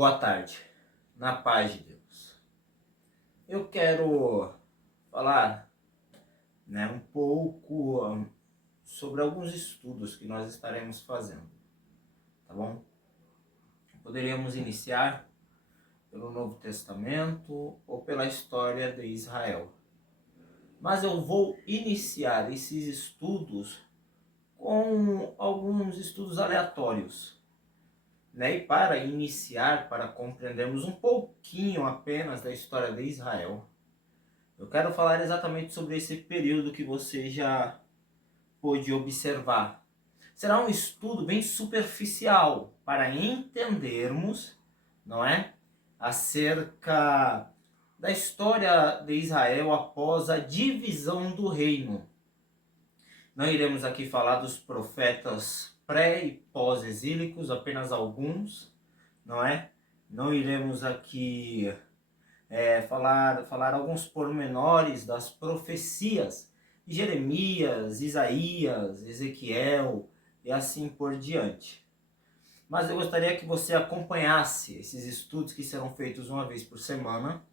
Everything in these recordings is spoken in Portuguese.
Boa tarde, na paz de Deus. Eu quero falar, um pouco sobre alguns estudos que nós estaremos fazendo, tá bom? Poderíamos iniciar pelo Novo Testamento ou pela história de Israel. Mas eu vou iniciar esses estudos com alguns estudos aleatórios. E para iniciar, para compreendermos um pouquinho apenas da história de Israel, eu quero falar exatamente sobre esse período que você já pôde observar. Será um estudo bem superficial para entendermos, acerca da história de Israel após a divisão do reino. Não iremos aqui falar dos profetas pré e pós-exílicos, apenas alguns, Não iremos aqui falar alguns pormenores das profecias de Jeremias, Isaías, Ezequiel e assim por diante. Mas eu gostaria que você acompanhasse esses estudos que serão feitos uma vez por semana.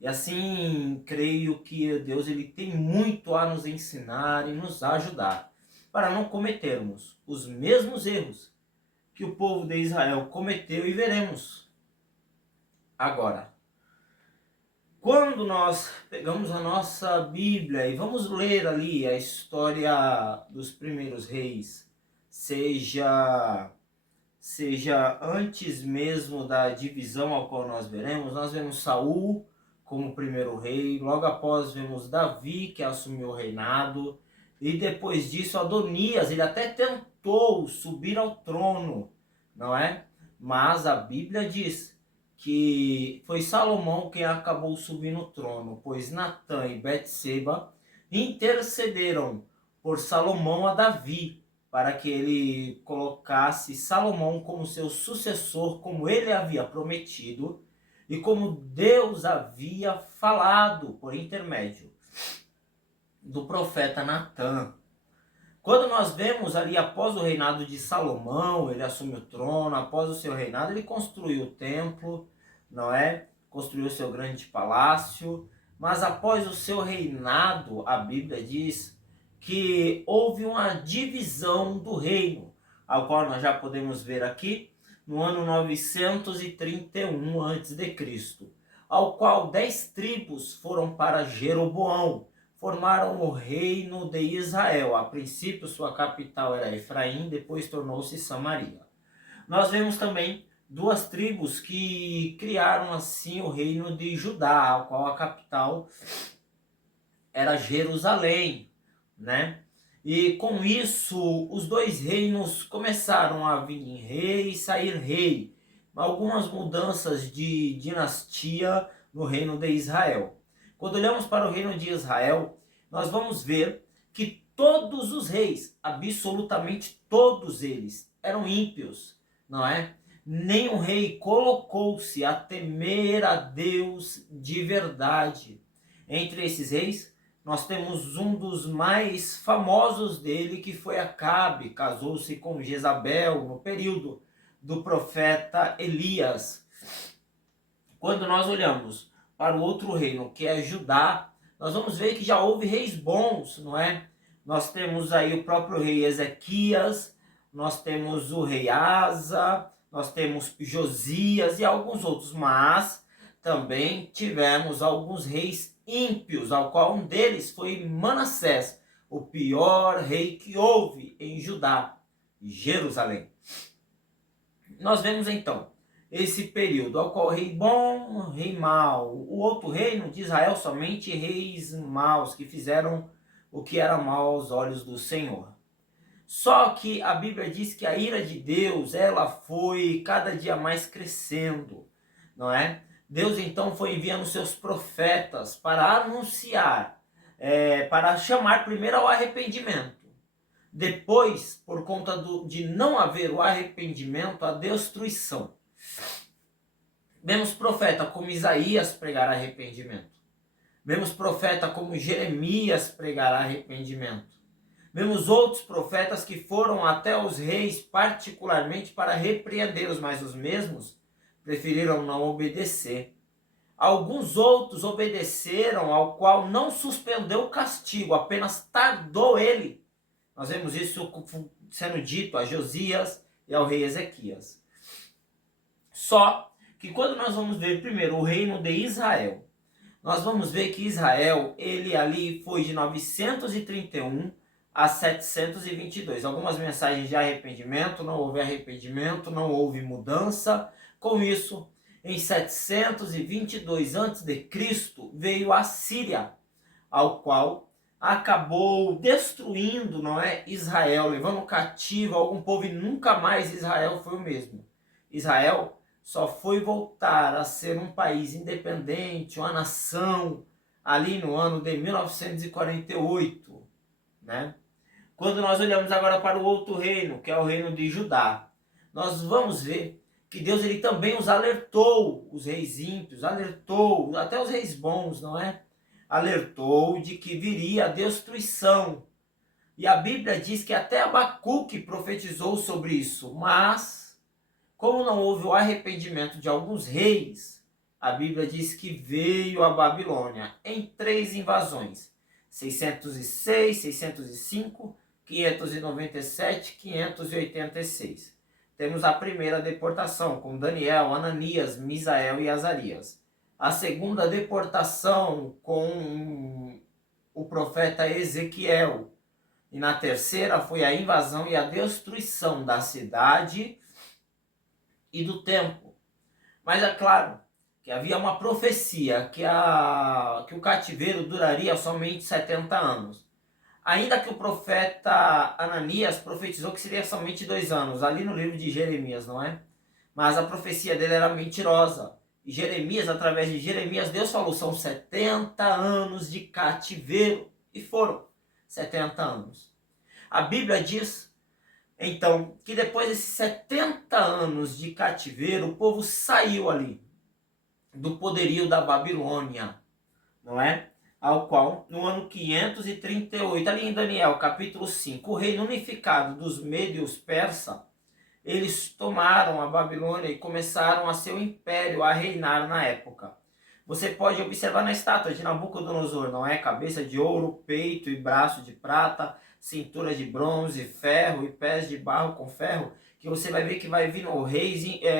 E assim, creio que Deus ele tem muito a nos ensinar e nos ajudar para não cometermos os mesmos erros que o povo de Israel cometeu, e veremos agora. Quando nós pegamos a nossa Bíblia e vamos ler ali a história dos primeiros reis, seja antes mesmo da divisão ao qual nós vemos Saul como primeiro rei, logo após vemos Davi, que assumiu o reinado, e depois disso Adonias, ele até tentou subir ao trono, Mas a Bíblia diz que foi Salomão quem acabou subindo o trono, pois Natã e Betseba intercederam por Salomão a Davi, para que ele colocasse Salomão como seu sucessor, como ele havia prometido, e como Deus havia falado por intermédio do profeta Natã. Quando nós vemos ali, após o reinado de Salomão, ele assume o trono, após o seu reinado, ele construiu o templo, Construiu o seu grande palácio, mas após o seu reinado, a Bíblia diz que houve uma divisão do reino, ao qual nós já podemos ver aqui, no ano 931 a.C., ao qual 10 tribos foram para Jeroboão, formaram o reino de Israel. A princípio sua capital era Efraim, depois tornou-se Samaria. Nós vemos também 2 tribos que criaram assim o reino de Judá, ao qual a capital era Jerusalém, E com isso, os 2 reinos começaram a vir rei e sair rei. Algumas mudanças de dinastia no reino de Israel. Quando olhamos para o reino de Israel, nós vamos ver que todos os reis, absolutamente todos eles, eram ímpios, Nenhum rei colocou-se a temer a Deus de verdade. Entre esses reis, nós temos um dos mais famosos dele, que foi Acabe, casou-se com Jezabel no período do profeta Elias. Quando nós olhamos para o outro reino, que é Judá, nós vamos ver que já houve reis bons, Nós temos aí o próprio rei Ezequias, nós temos o rei Asa, nós temos Josias e alguns outros, mas também tivemos alguns reis ímpios, ao qual um deles foi Manassés, o pior rei que houve em Judá, Jerusalém. Nós vemos então esse período ao qual rei bom, rei mau. O outro reino de Israel, somente reis maus que fizeram o que era mal aos olhos do Senhor. Só que a Bíblia diz que a ira de Deus, ela foi cada dia mais crescendo, Deus então foi enviando seus profetas para anunciar, para chamar primeiro ao arrependimento. Depois, por conta de não haver o arrependimento, a destruição. Vemos profeta como Isaías pregar arrependimento. Vemos profeta como Jeremias pregar arrependimento. Vemos outros profetas que foram até os reis particularmente para repreendê-los, mas os mesmos preferiram não obedecer. Alguns outros obedeceram, ao qual não suspendeu o castigo, apenas tardou ele. Nós vemos isso sendo dito a Josias e ao rei Ezequias. Só que quando nós vamos ver primeiro o reino de Israel, nós vamos ver que Israel, ele ali foi de 931 a 722. Algumas mensagens de arrependimento, não houve arrependimento, não houve mudança. Com isso, em 722 a.C., veio a Síria, ao qual acabou destruindo, não é, Israel, levando cativo algum povo, e nunca mais Israel foi o mesmo. Israel só foi voltar a ser um país independente, uma nação, ali no ano de 1948, né? Quando nós olhamos agora para o outro reino, que é o reino de Judá, nós vamos ver que Deus ele também os alertou, os reis ímpios, alertou, até os reis bons, não é? Alertou de que viria a destruição. E a Bíblia diz que até Abacuque profetizou sobre isso, mas como não houve o arrependimento de alguns reis, a Bíblia diz que veio a Babilônia em 3 invasões: 606, 605, 597, 586. Temos a primeira deportação com Daniel, Ananias, Misael e Azarias. A segunda deportação com o profeta Ezequiel. E na terceira foi a invasão e a destruição da cidade e do templo. Mas é claro que havia uma profecia que o cativeiro duraria somente 70 anos. Ainda que o profeta Ananias profetizou que seria somente 2 anos, ali no livro de Jeremias, não é? Mas a profecia dele era mentirosa. E Jeremias, através de Jeremias, Deus falou, são 70 anos de cativeiro. E foram 70 anos. A Bíblia diz, então, que depois desses 70 anos de cativeiro, o povo saiu ali do poderio da Babilônia, não é? Ao qual, no ano 538, ali em Daniel, capítulo 5, o reino unificado dos médios persa, eles tomaram a Babilônia e começaram a seu império a reinar na época. Você pode observar na estátua de Nabucodonosor, não é? Cabeça de ouro, peito e braço de prata, cintura de bronze, ferro e pés de barro com ferro, que você vai ver que vai vir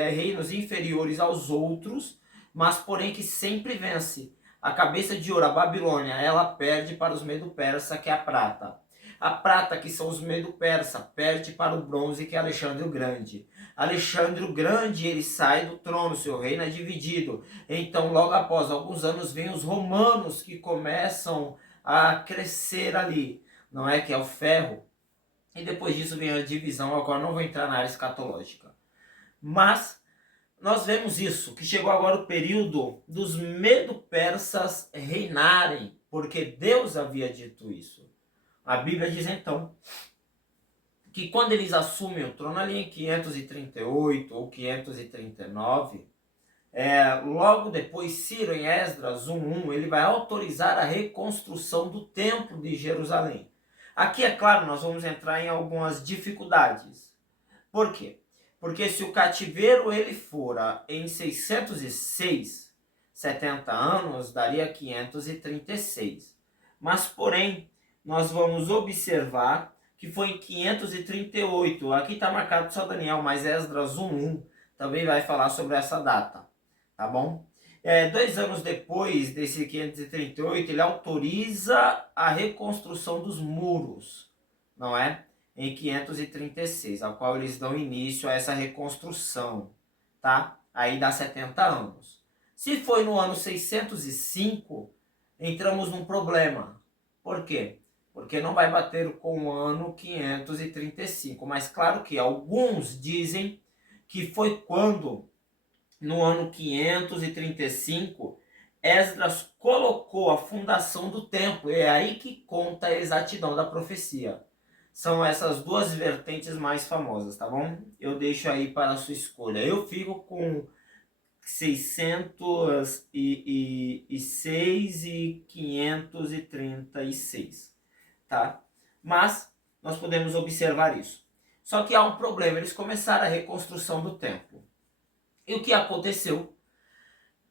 reinos inferiores aos outros, mas porém que sempre vence. A cabeça de ouro, a Babilônia, ela perde para os medo-persa, que é a prata. A prata, que são os medo-persa, perde para o bronze, que é Alexandre o Grande. Alexandre o Grande, ele sai do trono, seu reino é dividido. Então, logo após alguns anos, vem os romanos, que começam a crescer ali, não é? Que é o ferro. E depois disso vem a divisão, agora não vou entrar na área escatológica. Mas nós vemos isso, que chegou agora o período dos medo-persas reinarem, porque Deus havia dito isso. A Bíblia diz então que quando eles assumem o trono ali em 538 ou 539, logo depois Ciro em Esdras 1:1, ele vai autorizar a reconstrução do templo de Jerusalém. Aqui, é claro, nós vamos entrar em algumas dificuldades. Por quê? Porque se o cativeiro ele fora em 606, 70 anos, daria 536. Mas, porém, nós vamos observar que foi em 538. Aqui está marcado só Daniel, mas Esdras 1:1 também vai falar sobre essa data. Tá bom? 2 anos depois desse 538, ele autoriza a reconstrução dos muros, não é? Em 536, ao qual eles dão início a essa reconstrução, tá? Aí dá 70 anos. Se foi no ano 605, entramos num problema. Por quê? Porque não vai bater com o ano 535. Mas claro que alguns dizem que foi quando, no ano 535, Esdras colocou a fundação do templo. É aí que conta a exatidão da profecia. São essas duas vertentes mais famosas, tá bom? Eu deixo aí para a sua escolha. Eu fico com 606 e 536, tá? Mas nós podemos observar isso. Só que há um problema, eles começaram a reconstrução do templo. E o que aconteceu?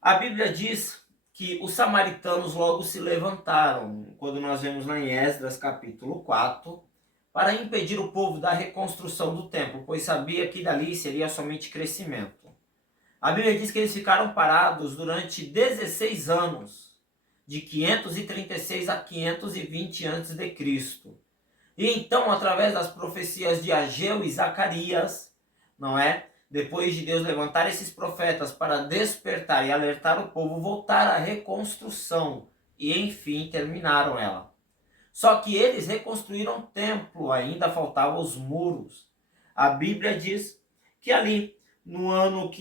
A Bíblia diz que os samaritanos logo se levantaram, quando nós vemos lá em Esdras capítulo 4, para impedir o povo da reconstrução do templo, pois sabia que dali seria somente crescimento. A Bíblia diz que eles ficaram parados durante 16 anos, de 536 a 520 a.C. E então, através das profecias de Ageu e Zacarias, não é? Depois de Deus levantar esses profetas para despertar e alertar o povo, voltar à reconstrução e enfim terminaram ela. Só que eles reconstruíram o templo, ainda faltavam os muros. A Bíblia diz que ali no ano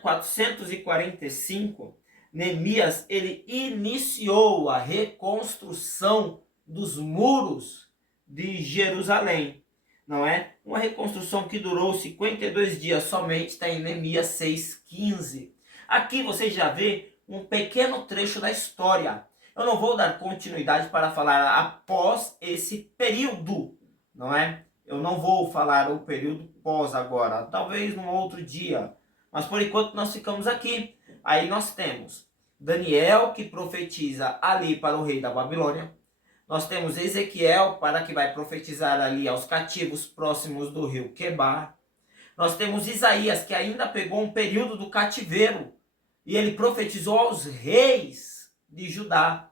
445, Neemias ele iniciou a reconstrução dos muros de Jerusalém. Não é? Uma reconstrução que durou 52 dias somente, está em Neemias 6,15. Aqui você já vê um pequeno trecho da história. Eu não vou dar continuidade para falar após esse período, não é? Eu não vou falar o período pós agora, talvez num outro dia. Mas por enquanto nós ficamos aqui. Aí nós temos Daniel que profetiza ali para o rei da Babilônia. Nós temos Ezequiel para que vai profetizar ali aos cativos próximos do rio Quebar. Nós temos Isaías que ainda pegou um período do cativeiro e ele profetizou aos reis de Judá.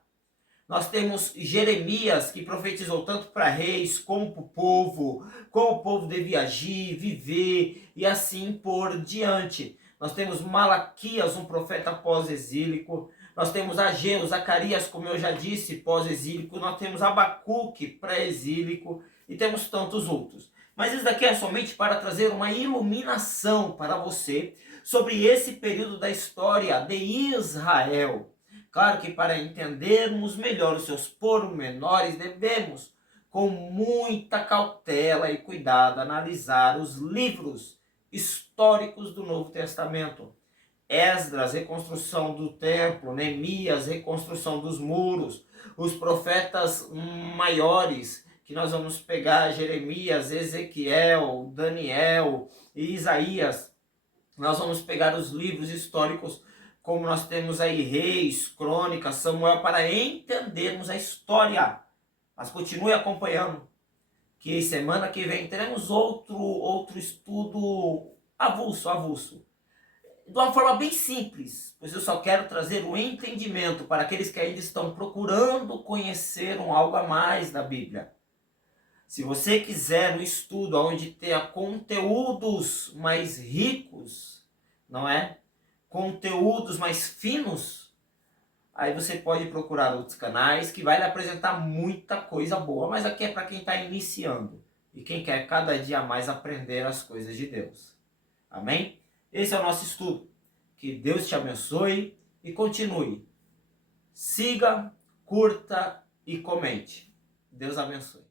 Nós temos Jeremias, que profetizou tanto para reis como para o povo, como o povo devia agir, viver e assim por diante. Nós temos Malaquias, um profeta pós-exílico. Nós temos Ageu, Zacarias, como eu já disse, pós-exílico. Nós temos Abacuque, pré-exílico. E temos tantos outros. Mas isso daqui é somente para trazer uma iluminação para você sobre esse período da história de Israel. Claro que para entendermos melhor os seus pormenores, devemos, com muita cautela e cuidado, analisar os livros históricos do Novo Testamento. Esdras, reconstrução do templo, Neemias, reconstrução dos muros, os profetas maiores, que nós vamos pegar Jeremias, Ezequiel, Daniel e Isaías. Nós vamos pegar os livros históricos como nós temos aí Reis, Crônicas, Samuel, para entendermos a história. Mas continue acompanhando, que semana que vem teremos outro estudo avulso. De uma forma bem simples, pois eu só quero trazer o entendimento para aqueles que ainda estão procurando conhecer algo a mais da Bíblia. Se você quiser um estudo onde tenha conteúdos mais ricos, não é? Conteúdos mais finos, aí você pode procurar outros canais que vai lhe apresentar muita coisa boa, mas aqui é para quem está iniciando e quem quer cada dia mais aprender as coisas de Deus. Amém? Esse é o nosso estudo. Que Deus te abençoe e continue. Siga, curta e comente. Deus abençoe.